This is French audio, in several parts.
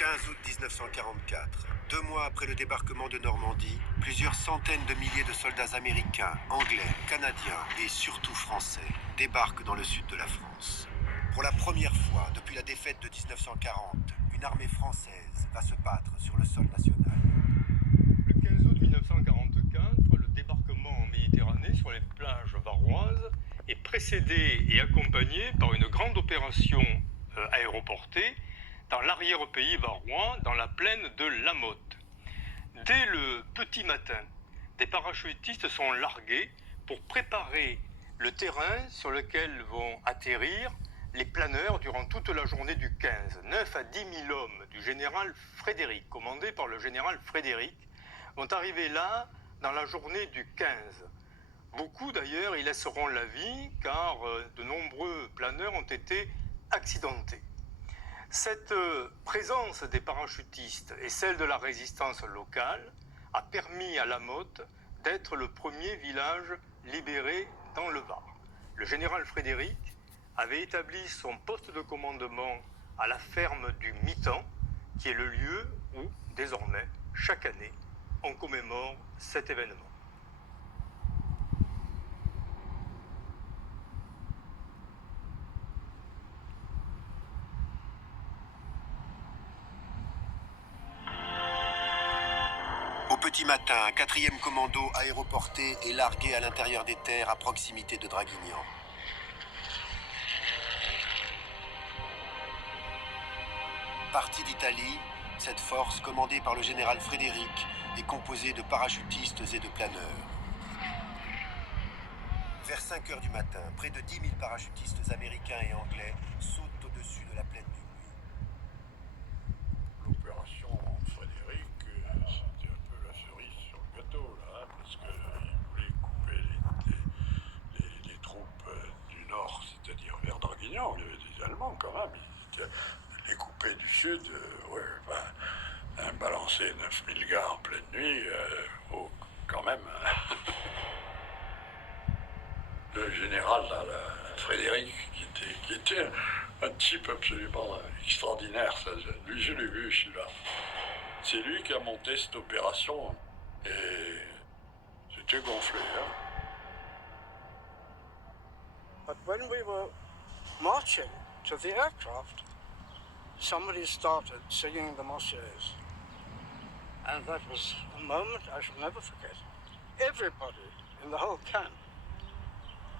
15 août 1944, 2 mois après le débarquement de Normandie, plusieurs centaines de milliers de soldats américains, anglais, canadiens et surtout français débarquent dans le sud de la France. Pour la première fois depuis la défaite de 1940, une armée française va se battre sur le sol national. Le 15 août 1944, le débarquement en Méditerranée sur les plages varoises est précédé et accompagné par une grande opération aéroportée dans l'arrière-pays varois, dans la plaine de La Motte. Dès le petit matin, des parachutistes sont largués pour préparer le terrain sur lequel vont atterrir les planeurs durant toute la journée du 15. 9 à 10 000 hommes du général Frédéric, commandés par le général Frédéric, vont arriver là dans la journée du 15. Beaucoup d'ailleurs y laisseront la vie car de nombreux planeurs ont été accidentés. Cette présence des parachutistes et celle de la résistance locale a permis à La Motte d'être le premier village libéré dans le Var. Le général Frédéric avait établi son poste de commandement à la ferme du Mitan, qui est le lieu où, désormais, chaque année, on commémore cet événement. Au petit matin, un 4e commando aéroporté est largué à l'intérieur des terres à proximité de Draguignan. Partie d'Italie, cette force, commandée par le général Frédéric, est composée de parachutistes et de planeurs. Vers 5 heures du matin, près de 10 000 parachutistes américains et anglais sautent au-dessus de la plaine du Nuit. L'opération Frédéric, c'était un peu la cerise sur le gâteau, là, parce qu'il voulait couper les troupes du nord, c'est-à-dire vers Draguignan. Il y avait des Allemands quand même. Les couper du sud, balancer 9000 gars en pleine nuit, quand même. Le général, là, Frédéric, qui était un type absolument extraordinaire, ça, lui je l'ai vu celui-là. C'est lui qui a monté cette opération et c'était gonflé. Hein. But when we were marching to the aircraft, somebody started singing the Marseillaise. And that was a moment I shall never forget. Everybody in the whole camp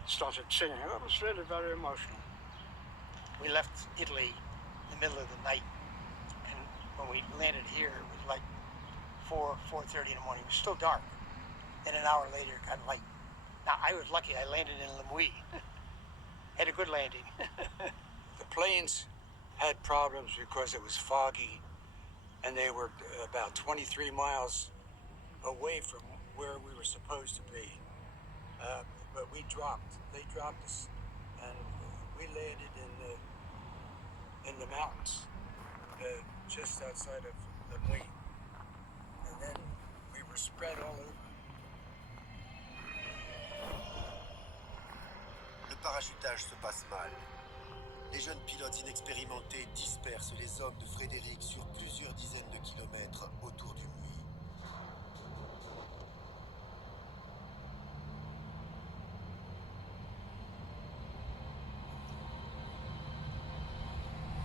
started singing. That was really very emotional. We left Italy in the middle of the night, and when we landed here, it was like 4:30 in the morning. It was still dark. Then an hour later, it got light. Now, I was lucky. I landed in Lemuy. Had a good landing. The planes had problems because it was foggy, and they were about 23 miles away from where we were supposed to be. But we dropped. They dropped us, and we landed in the mountains, just outside of Lemuy. And then we were spread all over. Le parachutage se passe mal. Les jeunes pilotes inexpérimentés dispersent les hommes de Frédéric sur plusieurs dizaines de kilomètres autour du mur.